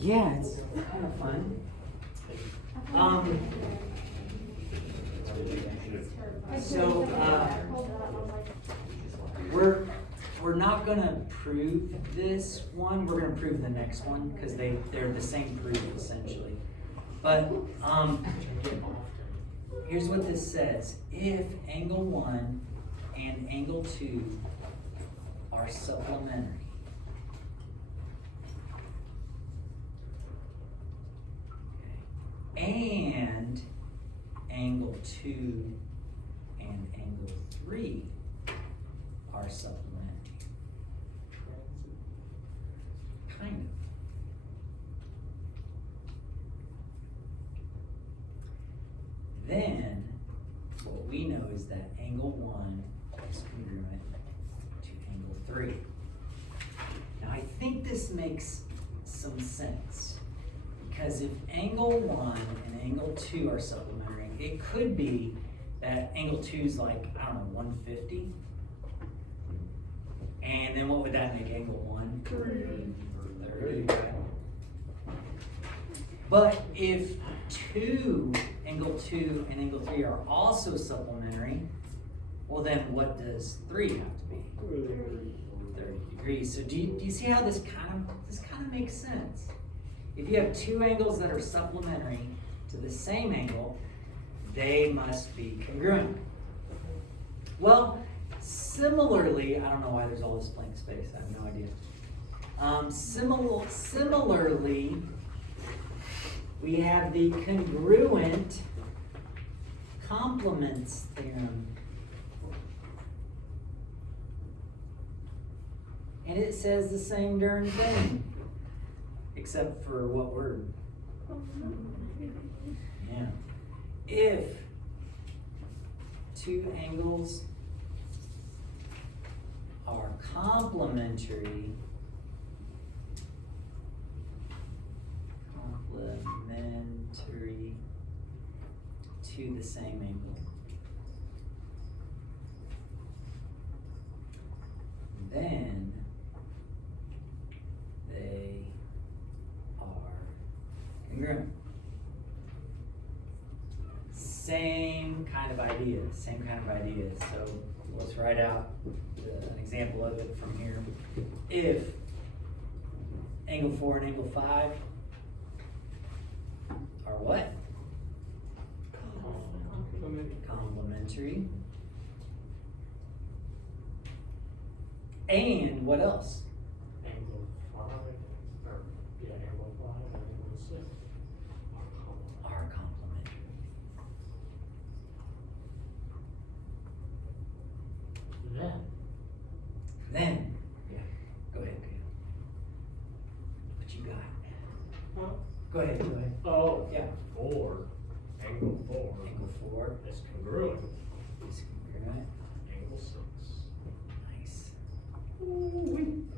Yeah, it's kind of fun. So we're not gonna prove this one. We're gonna prove the next one because they're the same proof essentially. But here's what this says: if angle 1 and angle 2 are supplementary, and angle 2 and angle 3 are supplementary. Kind of. Then, what we know is that angle 1 is congruent to angle 3. Now, I think this makes some sense. Because if angle 1 and angle 2 are supplementary, it could be that angle 2 is like, I don't know, 150. And then what would that make angle 1? 30. Right? But if angle 2 and angle 3 are also supplementary, well then what does 3 have to be? 30 degrees. So do you see how this kind of makes sense? If you have two angles that are supplementary to the same angle, they must be congruent. Well, similarly, I don't know why there's all this blank space, I have no idea. Similarly, we have the congruent complements theorem. And it says the same darn thing. Except for what word? Yeah. If two angles are complementary to the same angle, then they are congruent. Same kind of idea. So let's write out an example of it from here. If angle 4 and angle 5 are what? Complementary. And what else? Angle 5, angle 5 and angle 6 Are complementary. Then, yeah, go ahead. What you got? Huh? Go ahead. Oh, Yeah. Angle 4 Angle 4 is congruent. is congruent. Angle 6. Nice. And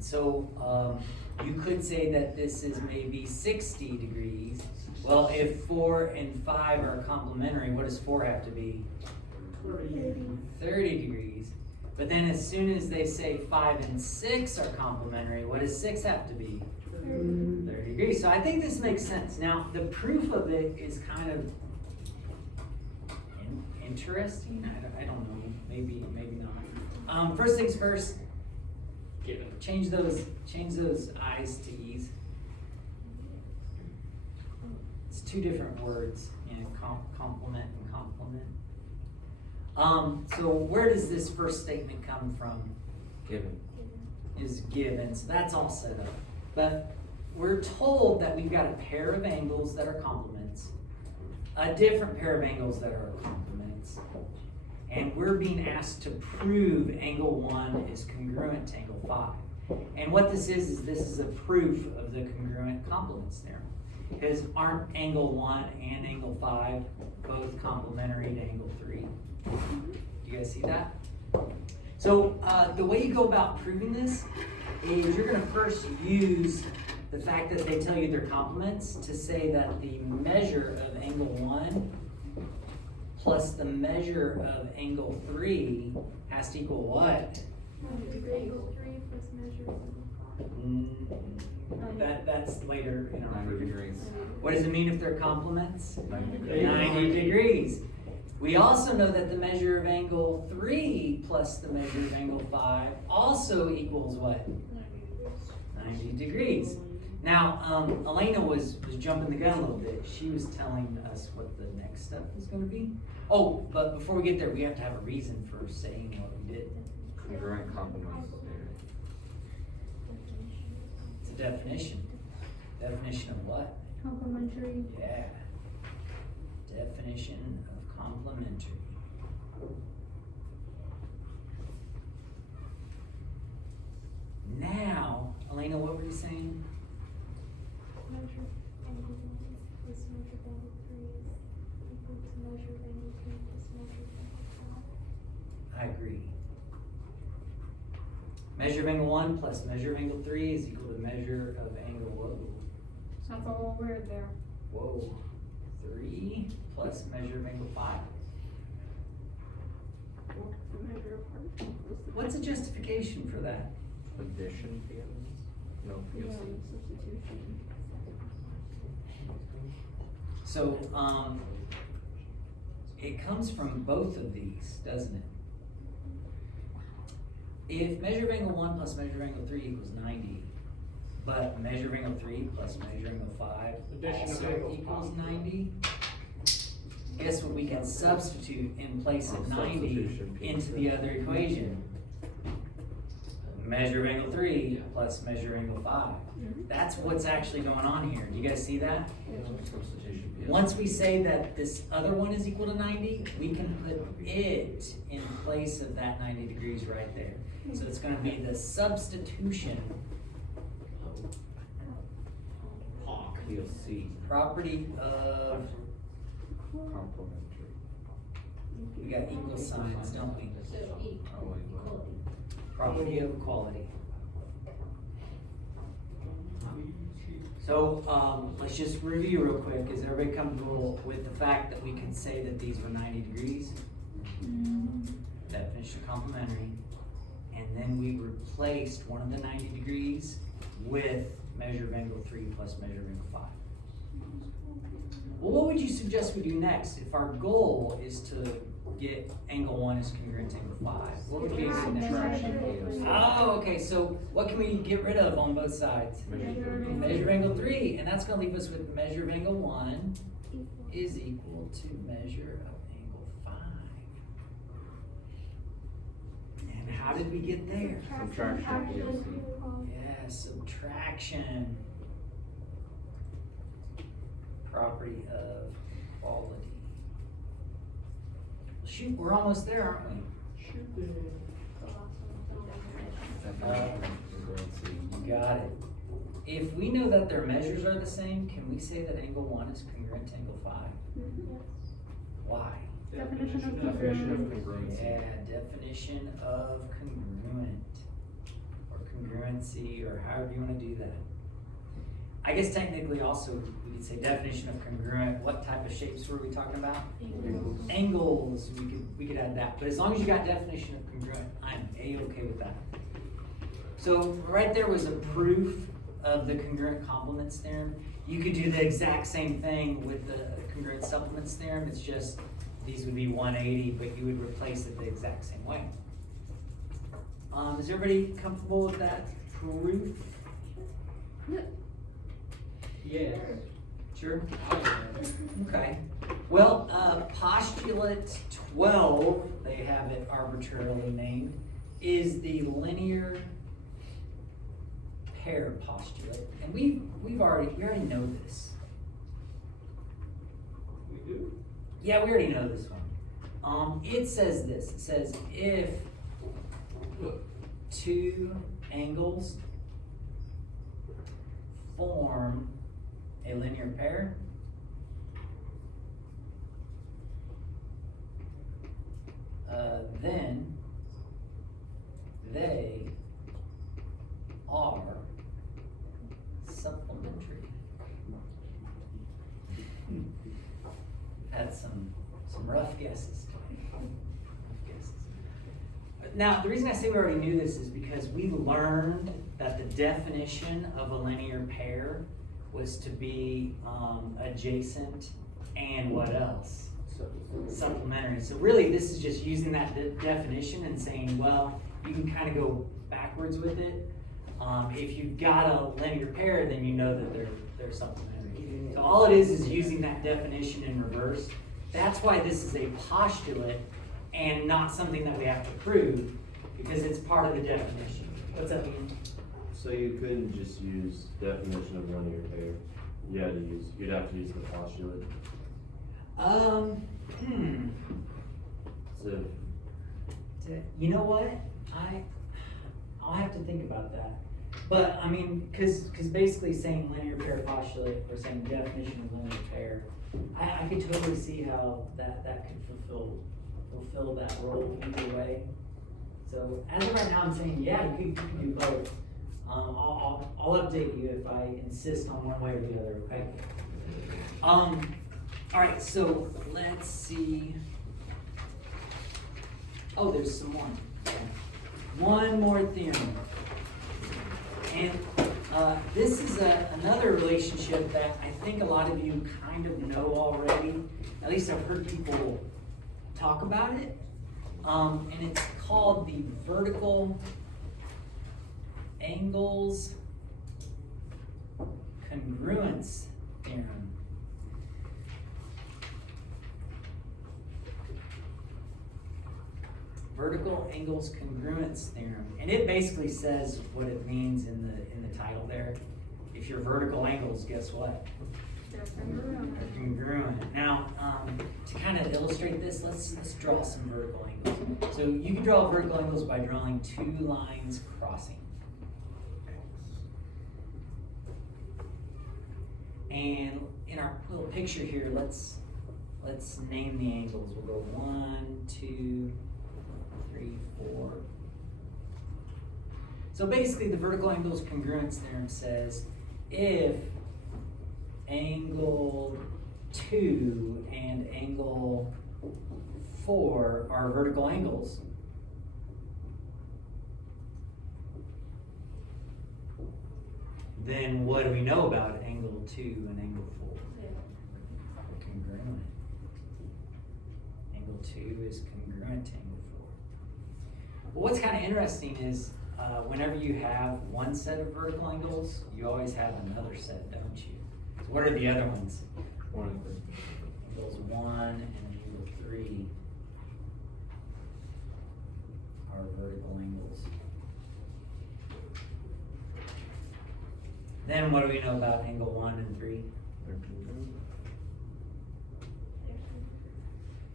so you could say that this is maybe 60 degrees. Well, if 4 and 5 are complementary, what does 4 have to be? 30 degrees. But then as soon as they say 5 and 6 are complementary, what does 6 have to be? 30 degrees. So I think this makes sense. Now, the proof of it is kind of interesting. I don't know. Maybe not. First things first. Change those I's to E's. It's two different words, complement and complement. So where does this first statement come from? Given. Is given. So that's all set up. But we're told that we've got a pair of angles that are complements, a different pair of angles that are complements, and we're being asked to prove angle 1 is congruent to angle 5. And what this is a proof of the congruent complements theorem. Because aren't angle 1 and angle 5 both complementary to angle 3? You guys see that? So the way you go about proving this is you're going to first use the fact that they tell you they're complements to say that the measure of angle 1 plus the measure of angle 3 has to equal what? Angle 3 plus measure of angle 5. That's later in our 90 degrees. What does it mean if they're complements? 90 degrees. 90 degrees. We also know that the measure of angle 3 plus the measure of angle 5 also equals what? 90 degrees. Now, Elena was jumping the gun a little bit. She was telling us what the next step is going to be. Oh, but before we get there, we have to have a reason for saying what we did. Congruent complements. It's a definition. Definition of what? Complementary. Yeah. Definition of complementary. Now, Elena, what were you saying? Measure angle 1 plus measure angle 3 is equal to measure angle 2 plus measure angle 5. I agree. Measure of angle 1 plus measure of angle 3 is equal to measure of angle, That's a little weird there. whoa, 3 plus measure of angle 5. The measure apart. What's the justification for that? Addition together? No, PLC. Substitution. So, it comes from both of these, doesn't it? If measure of angle 1 plus measure of angle 3 equals 90, but measure of angle 3 plus measure of angle 5 Addition of also angles equals positive. 90, guess what we can substitute in place of 90 Substitution. into the other equation? Measure of angle 3 plus measure of angle 5. That's what's actually going on here. Do you guys see that? Substitution. yes. Once we say that this other one is equal to 90, we can put it in place of that 90 degrees right there. So it's gonna be the substitution PLC. property of, Complementary. we got equal signs, don't we? Oh, wait, well. Property of equality. So, let's just review real quick. Is everybody comfortable with the fact that we can say that these were 90 degrees? Definition of complementary. And then we replaced one of the 90 degrees with measure of angle 3 plus measure of angle 5. Well, what would you suggest we do next? If our goal is to get angle 1 is congruent to angle 5, what would be a good next? Subtraction. Oh, okay, so what can we get rid of on both sides? Measure of angle 3, and that's gonna leave us with measure of angle 1 is equal to measure of angle 5. And how did we get there? Subtraction, PLC. Yeah, subtraction. Property of quality. Shoot, we're almost there, aren't we? Congruency. You got it. If we know that their measures are the same, can we say that angle 1 is congruent to angle 5? Why? Definition of Definition of congruency. Yeah, definition of congruent, or congruency, or however you wanna do that. I guess technically also, we could say definition of congruent, what type of shapes were we talking about? Angles, we could add that, but as long as you got definition of congruent, I'm A-okay with that. So right there was a proof of the congruent complements theorem. You could do the exact same thing with the congruent supplements theorem, it's just these would be 180, but you would replace it the exact same way. Is everybody comfortable with that proof? Yes. Sure? Okay. Well, postulate 12, they have it arbitrarily named, is the linear pair postulate. And we already know this. We do? Yeah, we already know this one. It says this, it says if two angles form a linear pair, then they are supplementary. Had some rough guesses. Rough guesses. Now, the reason I say we already knew this is because we learned that the definition of a linear pair was to be adjacent and what else? Supplementary. So really, this is just using that definition and saying, well, you can kind of go backwards with it. If you've got a linear pair, then you know that they're supplementary. So all it is using that definition in reverse. That's why this is a postulate and not something that we have to prove, because it's part of the definition. What's up, Ian? So you couldn't just use definition of linear pair. You'd have to use the postulate. So You know what? I'll have to think about that. But I mean, cause basically saying linear pair postulate or saying definition of linear pair, I could totally see how that could fulfill that role either way. So as of right now, I'm saying, yeah, you could do both. I'll update you if I insist on one way or the other, okay? All right, so let's see. Oh, there's some more. One more theorem. And this is another relationship that I think a lot of you kind of know already. At least I've heard people talk about it. And it's called the vertical angles congruence theorem. Vertical angles congruence theorem, and it basically says what it means in the title there. If your vertical angles, guess what? They're congruent. Now, to kind of illustrate this, let's draw some vertical angles. So you can draw vertical angles by drawing two lines crossing. And in our little picture here, let's name the angles. We'll go 1, 2, 3, 4. So basically, the vertical angles congruence theorem says if angle 2 and angle 4 are vertical angles, then what do we know about angle 2 and angle 4? Congruent. Angle 2 is congruent to angle 4. But what's kind of interesting is whenever you have one set of vertical angles, you always have another set, don't you? So what are the other ones? 1 and 3. Angles 1 and angle 3 are vertical angles. Then what do we know about angle 1 and 3?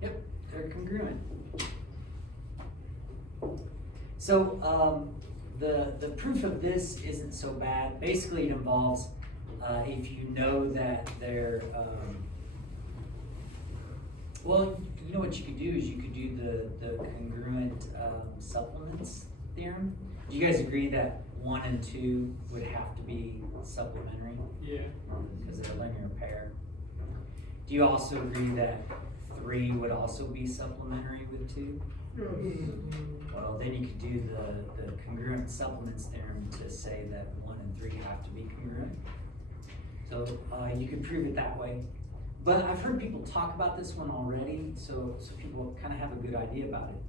Yep, they're congruent. So the proof of this isn't so bad. Basically, it involves if you know that they're well, you know what you could do is you could do the congruent supplements theorem. Do you guys agree that 1 and 2 would have to be supplementary? Yeah. Because they're a linear pair. Do you also agree that 3 would also be supplementary with 2? Well, then you could do the congruent supplements theorem to say that 1 and 3 have to be congruent. So you could prove it that way. But I've heard people talk about this one already, so people kind of have a good idea about it.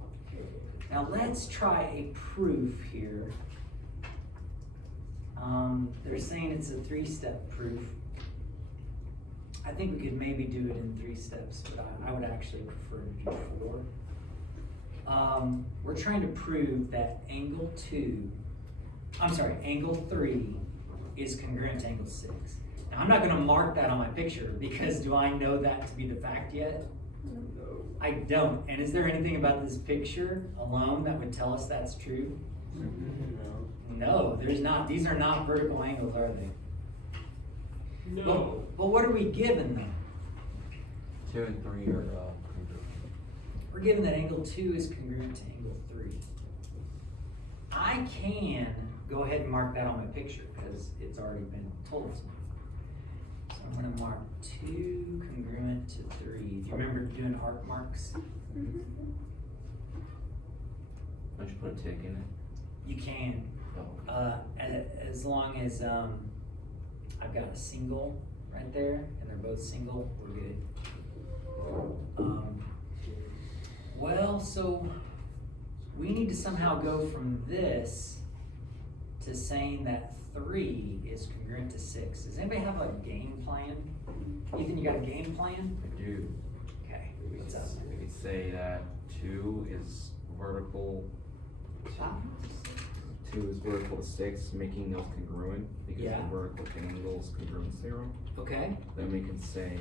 Now let's try a proof here. They're saying it's a 3-step proof. I think we could maybe do it in 3 steps, but I would actually prefer to do 4. We're trying to prove that angle 3 is congruent to angle 6. Now I'm not gonna mark that on my picture because do I know that to be the fact yet? No. I don't. And is there anything about this picture alone that would tell us that's true? No, there's not. These are not vertical angles, are they? No. But what are we given then? 2 and 3 are congruent. We're given that angle 2 is congruent to angle 3. I can go ahead and mark that on my picture because it's already been told to me. So I'm going to mark 2 congruent to 3. Do you remember doing arc marks? Don't you put a tick in it? You can. As long as, I've got a single right there, and they're both single, we're good. Well, so we need to somehow go from this to saying that 3 is congruent to 6. Does anybody have a game plan? Ethan, you got a game plan? I do. Okay, what's up? We could say that 2 is vertical. 2 is vertical to 6, making those congruent because Yeah. the vertical angle is congruent to 0. Okay, Then we can say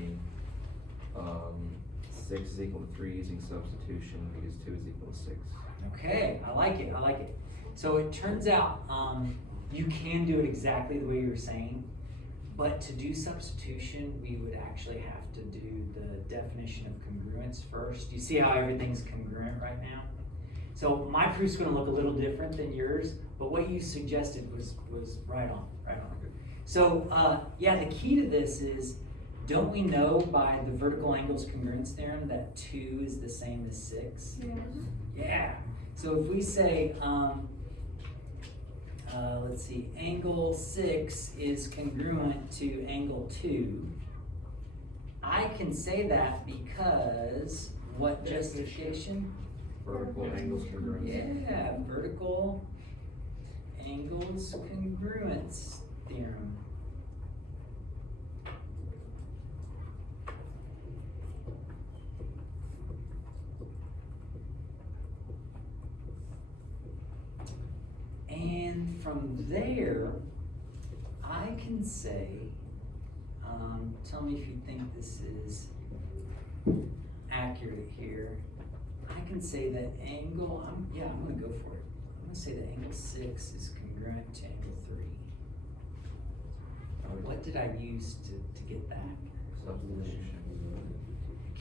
6 is equal to 3 using substitution because 2 is equal to 6. okay, I like it, I like it. So it turns out, you can do it exactly the way you were saying, but to do substitution, we would actually have to do the definition of congruence first. You see how everything's congruent right now? So my proof's gonna look a little different than yours, but what you suggested was right on, right on. So, yeah, the key to this is, don't we know by the vertical angles congruence theorem that 2 is the same as 6? Yeah. Yeah, so if we say, let's see, angle 6 is congruent to angle 2, I can say that because what justification? Vertical angles congruent. Yeah, vertical angles congruence theorem. And from there, I can say, tell me if you think this is accurate here. I can say that angle, I'm gonna go for it. I'm gonna say that angle 6 is congruent to angle 3. What did I use to get that? Substitution.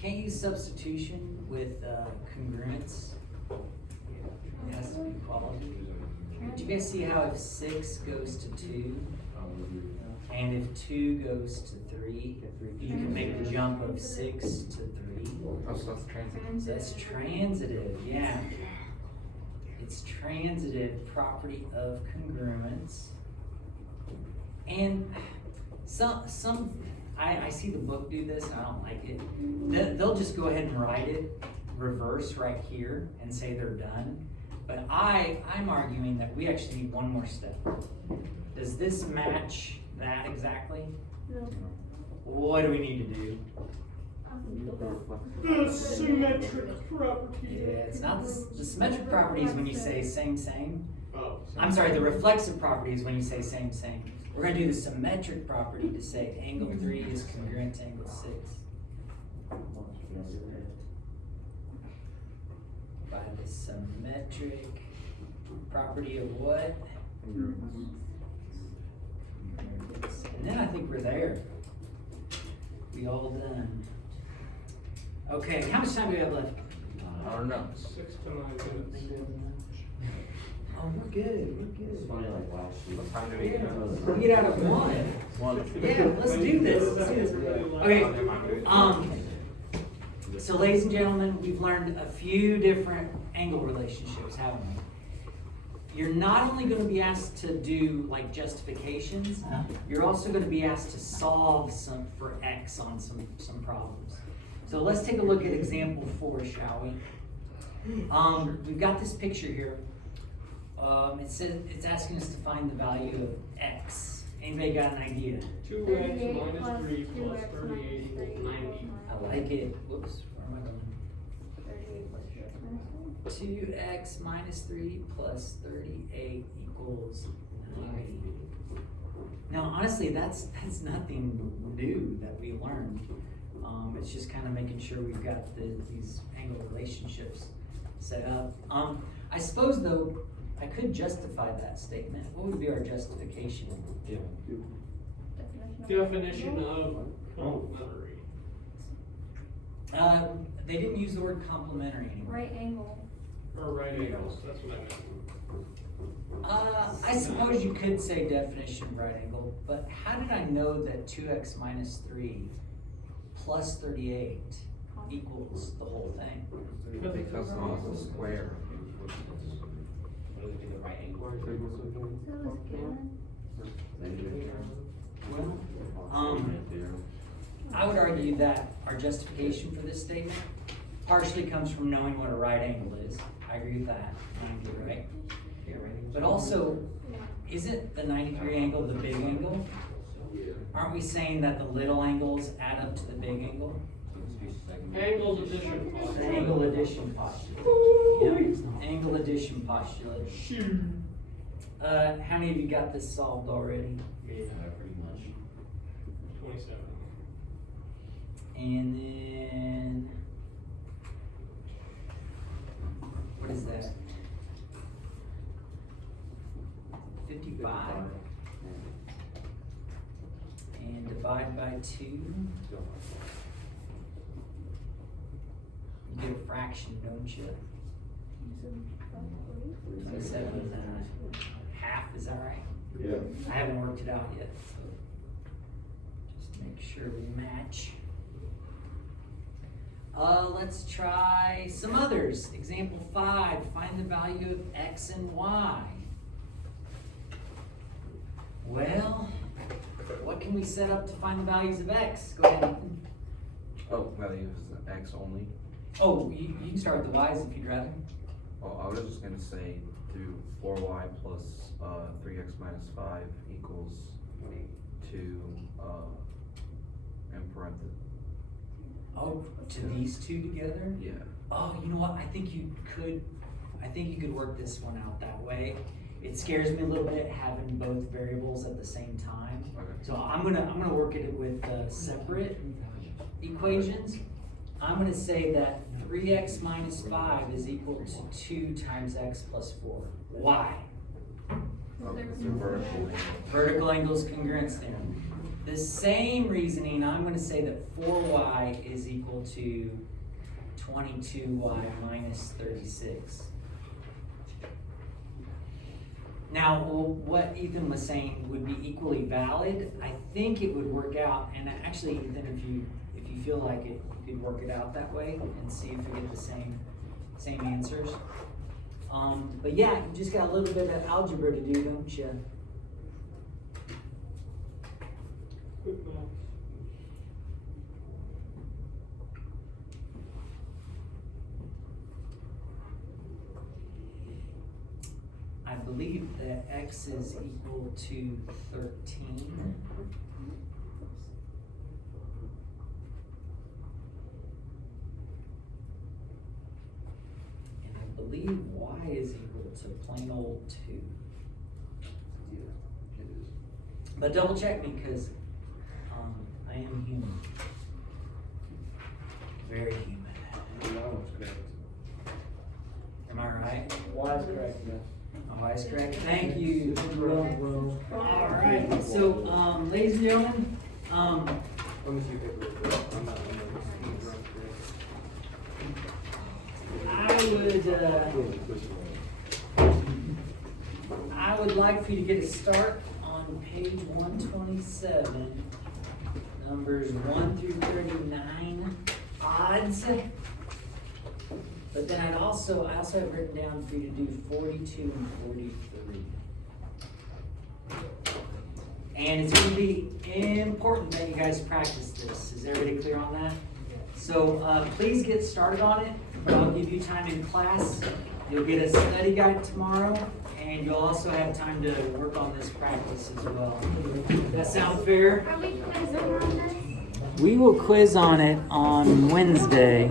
Can't use substitution with congruence. It has to be equality. Do you guys see how if 6 goes to 2, and if 2 goes to 3, you can make the jump of 6 to 3? Oh, so that's transitive. That's transitive, yeah. It's transitive property of congruence. And I see the book do this, and I don't like it. They'll just go ahead and write it reverse right here and say they're done. But I'm arguing that we actually need one more step. Does this match that exactly? No. What do we need to do? The symmetric property. Yeah, it's not the symmetric properties when you say same. Oh. I'm sorry, the reflexive properties when you say same. We're gonna do the symmetric property to say angle 3 is congruent to angle 6. By the symmetric property of what? Congruence. And then I think we're there. We all done. Okay, how much time do we have left? I don't know. 6 to 9 minutes. Oh, we're good, It's funny, like last year. What time do we We get out of one. Yeah, let's do this. Okay, so ladies and gentlemen, we've learned a few different angle relationships, haven't we? You're not only gonna be asked to do like justifications, you're also gonna be asked to solve some for X on some problems. So let's take a look at example 4, shall we? We've got this picture here. It says it's asking us to find the value of X. Anybody got an idea? 2x minus 3 plus 38 equals 90. I like it. Whoops, where am I going? 38 plus 3 minus 2x minus 3 plus 38 equals 90. Now, honestly, that's nothing new that we learned. It's just kind of making sure we've got these angle relationships set up. I suppose, though, I could justify that statement. What would be our justification? Definition of complementary. They didn't use the word complementary anymore. Right angle. Or right angles, that's what I meant. I suppose you could say definition of right angle, but how did I know that 2x minus 3 plus 38 equals the whole thing? Because it was a square. Goes to the right angle. So it was given. Well, Right there. I would argue that our justification for this statement partially comes from knowing what a right angle is. I agree with that, 90, right? But also, isn't the 93 angle the big angle? Aren't we saying that the little angles add up to the big angle? Angles addition. The angle addition postulate. Yeah, angle addition postulate. How many of you got this solved already? Yeah, pretty much. 27. And then, what is that? 55. And divide by 2. You get a fraction, don't you? 27 and a half, is that right? Yeah. I haven't worked it out yet, so just make sure we match. Let's try some others. Example 5, find the value of x and y. Well, what can we set up to find the values of x? Go ahead, Ethan. Oh, value is x only. Oh, you can start with the y's if you'd rather. Oh, I was just gonna say do 4y plus 3x minus 5 equals 2 in parentheses. Oh, to these two together? Yeah. Oh, you know what? I think you could work this one out that way. It scares me a little bit having both variables at the same time. Okay. So I'm gonna work it with separate equations. I'm gonna say that 3x minus 5 is equal to 2 times x plus 4. Why? Vertical angles congruence theorem. The same reasoning, I'm gonna say that 4y is equal to 22y minus 36. Now, what Ethan was saying would be equally valid. I think it would work out, and actually, Ethan, if you feel like it, you could work it out that way and see if you get the same answers. But yeah, you just got a little bit of algebra to do, don't you? Quick math. I believe that x is equal to 13. And I believe y is equal to plain old 2. But double check me, because I am human. Very human. Am I right? Y is correct, yes. Oh, that's correct. Thank you. All right. So, ladies and gentlemen, Let me see if it was, I'm not, I would like for you to get a start on page 127, numbers 1 through 39, odds. But then I also have written down for you to do 42 and 43. And it's going to be important that you guys practice this. Is everybody clear on that? So please get started on it, but I'll give you time in class. You'll get a study guide tomorrow, and you'll also have time to work on this practice as well. Does that sound fair? Are we quizzing on this? We will quiz on it on Wednesday.